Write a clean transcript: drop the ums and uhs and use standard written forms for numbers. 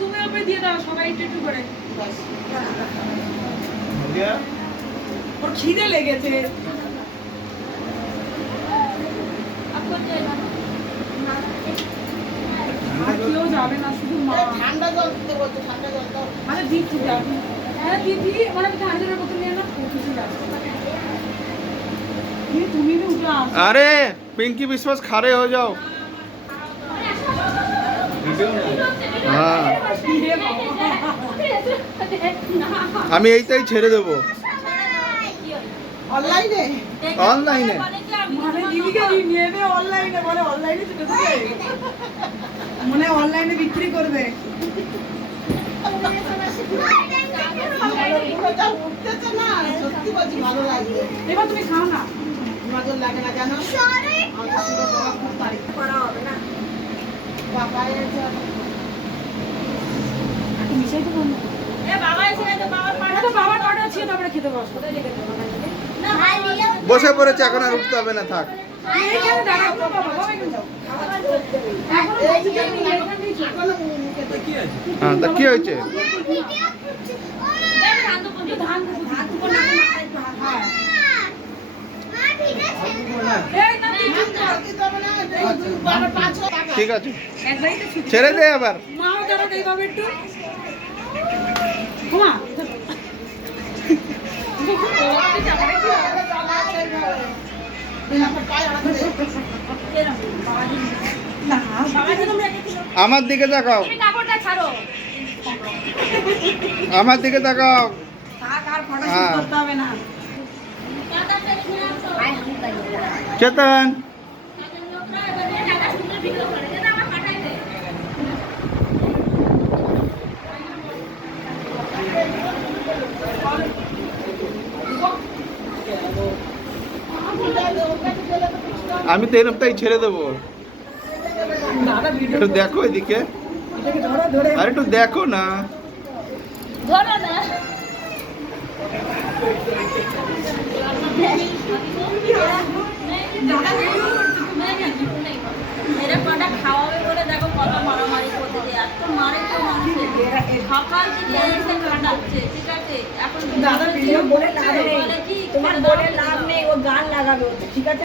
তুমি ওপরে দিয়ে দাও সবাই একটু একটু করে। ওর খিদে লেগেছে। কেউ যাবে না, শুধু মা। ঠান্ডা জল দিতে বলছো, ঠান্ডা জল দাও। আরে দিচ্ছি যাবে। হ্যাঁ দিদি, মানে ঠান্ডা জলের বোতল নিয়ে না, কিছু যাবে। তুমি भी उठो। अरे पिंकी विश्वास खड़े हो जाओ। हाँ আমি এইটাই ছেড়ে দেব অনলাইনে। অনলাইনে মানে দিদিকে নেবে অনলাইনে, বলে অনলাইনে ছেড়ে দেবে, মনে অনলাইনে বিক্রি করবে। এবার তুমি খাও না, নজর লাগে না জানো, খুব তারিফ করা হবে না। বাবা এসে মিশাই তো বন্ধ। বাবা এসে তো বাবার পাটা ছিল, তারপরে খেতে বসো। বসে পড়েছে, এখন আর উঠতে হবে না, থাক। হ্যাঁ তা কি হয়েছে? ঠিক আছে ছেড়ে দে আবার। আমার দিকে তাকাও, আমার দিকে তাকাও। চেতন আমি তো এরকম তাই ছেড়ে দেবো। একটু দেখো এদিকে, আর একটু দেখো না। খাওয়াবে বলে দেখো কত মারামারি করতে যায়, এত মারে তো মানুষের সকাল থেকে এসে কাটাচ্ছে। ঠিক আছে, এখন বলে কি তোমার বলে লাভ নেই, ও গান লাগাবে, ঠিক আছে।